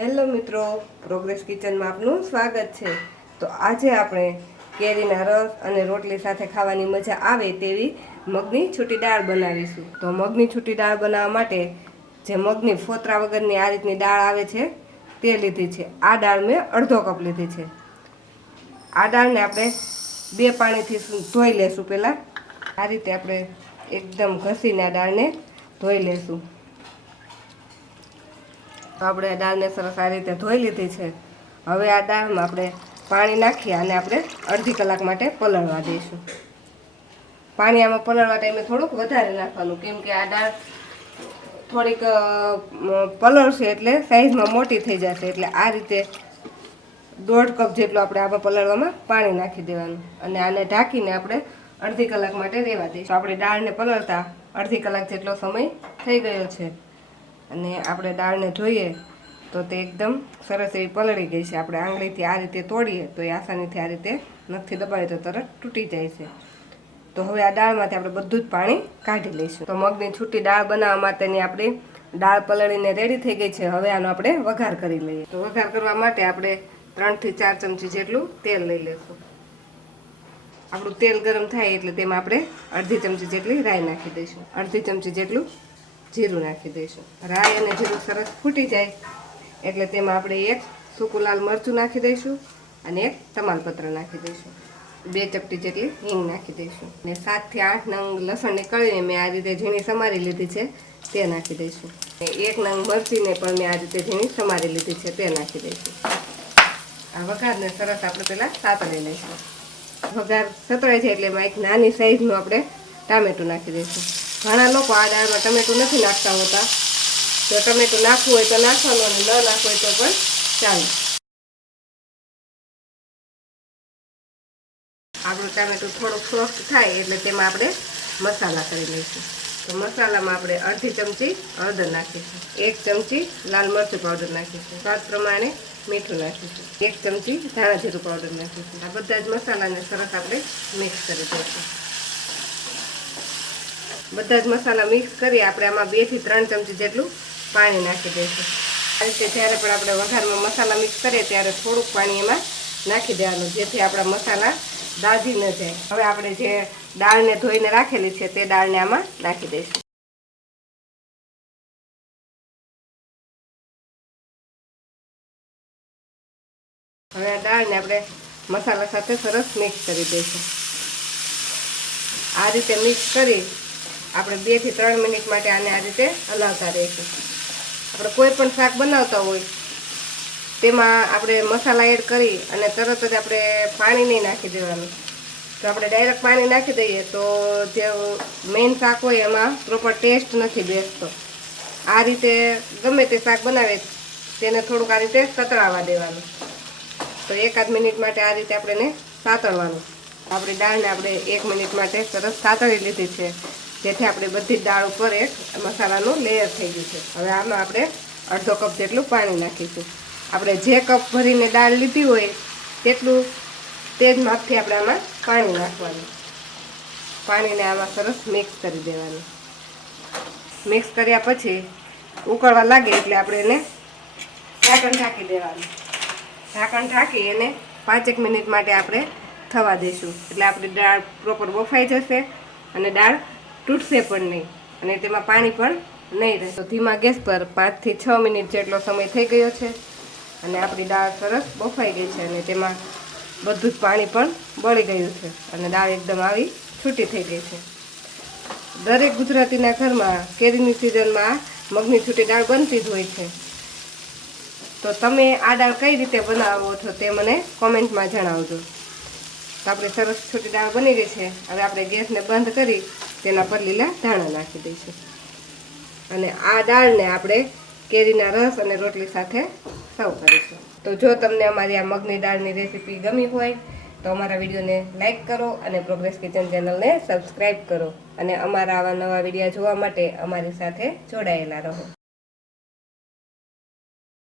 Hello મિત્રો, progress કિચનમાં આપનું સ્વાગત છે। તો આજે આપણે કેરીના રસ અને રોટલી સાથે ખાવાની મજા આવે તેવી મગની છૂટી દાળ બનાવીશું। તો મગની છૂટી દાળ બનાવવા માટે જે મગની ફોતરા વગરની આ રીતની દાળ આવે છે તે લીધી છે। આ દાળ મેં અડધો કપ લીધી છે। આ દાળને આપણે 2 પાણીથી ધોઈ લેશું। પહેલાં આ રીતે આપણે એકદમ ઘસીને આ દાળને ધોઈ લેશું। તો આપણે દાળને સરસ આ રીતે ધોઈ લીધી છે। હવે આ દાળમાં આપણે પાણી નાખી અને આપણે અડધી કલાક માટે પલળવા દઈશું। પાણી આમાં પલળવા ટાઈમે થોડુંક વધારે નાખવાનું, કેમ કે આ દાળ થોડીક પલળશે એટલે સાઈઝમાં મોટી થઈ જશે। એટલે આ રીતે 1.5 કપ જેટલું આપણે આમાં પલળવામાં પાણી નાખી દેવાનું અને આને ઢાંકીને આપણે અડધી કલાક માટે રહેવા દઈશું। આપણે દાળને પલળતા અડધી કલાક જેટલો સમય થઈ ગયો છે અને આપણે દાળને જોઈએ તો તે એકદમ સરસ એવી પલળી ગઈ છે। આપણે આંગળીથી આ રીતે તોડીએ તો એ આસાનીથી આ રીતે નખથી દબાવીએ તો તરત તૂટી જાય છે। તો હવે આ દાળમાંથી આપણે બધું જ પાણી કાઢી લઈશું। તો મગની છૂટી દાળ બનાવવા માટેની આપણી દાળ પલળીને રેડી થઈ ગઈ છે। હવે આનો આપણે વઘાર કરી લઈએ। તો વઘાર કરવા માટે આપણે 3 થી 4 ચમચી જેટલું તેલ લઈ લઈશું। આપણું તેલ ગરમ થાય એટલે તેમાં આપણે અડધી ચમચી જેટલી રાઈ નાખી દઈશું। અડધી ચમચી જેટલું જીરું નાખી દઈશું। રાઈ અને જીરું સરસ ફૂટી જાય એટલે તેમાં આપણે 1 સૂકું લાલ મરચું નાખી દઈશું અને 1 તમાલપત્ર નાખી દઈશું। 2 ચપટી જેટલી હિંગ નાખી દઈશું અને 7 થી 8 નંગ લસણની કળીને મેં આ રીતે ઝીણી સમારી લીધી છે તે નાખી દઈશું। 1 નંગ મરચીને પણ મેં આ રીતે ઝીણી સમારી લીધી છે તે નાખી દઈશું। આ વઘારને સરસ આપણે પહેલાં સાતળી લઈશું। વઘાર સતળાઈ જાય એટલે એમાં એક નાની સાઈઝનું આપણે ટામેટું નાખી દઈશું। ઘણા લોકો આ દાળમાં ટમેટું નથી નાખતા હોતા, જો ટમેટું નાખવું હોય તો નાખવાનું અને ન નાખવું હોય તો પણ ચાલે। આપણું ટામેટું થોડુંક સોફ્ટ થાય એટલે તેમાં આપણે મસાલા કરી લઈશું। તો મસાલામાં આપણે અડધી ચમચી હળદર નાખીશું, 1 ચમચી લાલ મરચું પાવડર નાખીશું, સ્વાદ પ્રમાણે મીઠું નાખીશું, 1 ચમચી ધાણા જીરું પાવડર નાખીશું। આ બધા જ મસાલાને સરસ આપણે મિક્સ કરી દઈશું। બધા જ મસાલા મિક્સ કરી આપણે આમાં 2 થી 3 ચમચી જેટલું પાણી નાખી દઈશું। આ રીતે જ્યારે પણ આપણે વઘારમાં મસાલા મિક્સ કરીએ ત્યારે થોડુંક પાણી એમાં નાખી દેવાનું, જેથી આપણા મસાલા દાજી ન જાય। હવે આપણે જે દાળને ધોઈને રાખેલી છે તે દાળને આમાં નાખી દઈશું। હવે આ દાળને આપણે મસાલા સાથે સરસ મિક્સ કરી દઈશું। આ રીતે મિક્સ કરી આપણે 2 થી 3 મિનિટ માટે આને આ રીતે હલાવતા રહીશું। આપણે કોઈ પણ શાક બનાવતા હોય તેમાં આપણે મસાલા એડ કરી અને તરત જ આપણે પાણી નહીં નાખી દેવાનું। તો આપણે ડાયરેક્ટ પાણી નાખી દઈએ તો જે મેઇન શાક હોય એમાં પ્રોપર ટેસ્ટ નથી બેસતો। આ રીતે ગમે તે શાક બનાવે તેને થોડુંક આ રીતે સતળાવા દેવાનું। તો 1 મિનિટ માટે આ રીતે આપણે એને સાતળવાનું। આપણી દાળને આપણે 1 મિનિટ માટે સરસ સાતળી લીધી છે, જેથી આપણે બધી જ દાળ ઉપર એક મસાલાનું લેયર થઈ ગયું છે। હવે આમાં આપણે અડધો કપ જેટલું પાણી નાખીશું। આપણે જે કપ ભરીને દાળ લીધી હોય તેટલું તે જ માપથી આપણે આમાં પાણી નાખવાનું। પાણીને આમાં સરસ મિક્સ કરી દેવાનું। મિક્સ કર્યા પછી ઉકળવા લાગે એટલે આપણે એને ઢાંકણ ઢાંકી દેવાનું। ઢાંકણ ઢાંકી એને 5 મિનિટ માટે આપણે થવા દઈશું, એટલે આપણી દાળ પ્રોપર બફાઈ જશે અને દાળ તૂટશે પણ નહીં અને તેમાં પાણી પણ નહીં રહે। તો ધીમા ગેસ પર 5 થી 6 મિનિટ જેટલો સમય થઈ ગયો છે અને આપણી દાળ સરસ બફાઈ ગઈ છે અને તેમાં બધું જ પાણી પણ બળી ગયું છે અને દાળ એકદમ આવી છૂટી થઈ ગઈ છે। દરેક ગુજરાતીના ઘરમાં કેરીની સિઝનમાં મગની છૂટી દાળ બનતી જ હોય છે। તો તમે આ દાળ કઈ રીતે બનાવો છો તે મને કોમેન્ટમાં જણાવજો। તો આપણે સરસ છૂટી દાળ બની ગઈ છે। હવે આપણે ગેસને બંધ કરી તેના પર લીલા ધાણા નાખી દઈશું અને આ દાળને આપણે કેરીના રસ અને રોટલી સાથે સર્વ કરીશું। તો જો તમને અમારી આ મગની દાળની રેસીપી ગમી હોય તો અમારા વિડીયોને લાઇક કરો અને પ્રોગ્રેસ કિચન ચેનલને સબસ્ક્રાઈબ કરો અને અમારા આવા નવા વિડીયો જોવા માટે અમારી સાથે જોડાયેલા રહો।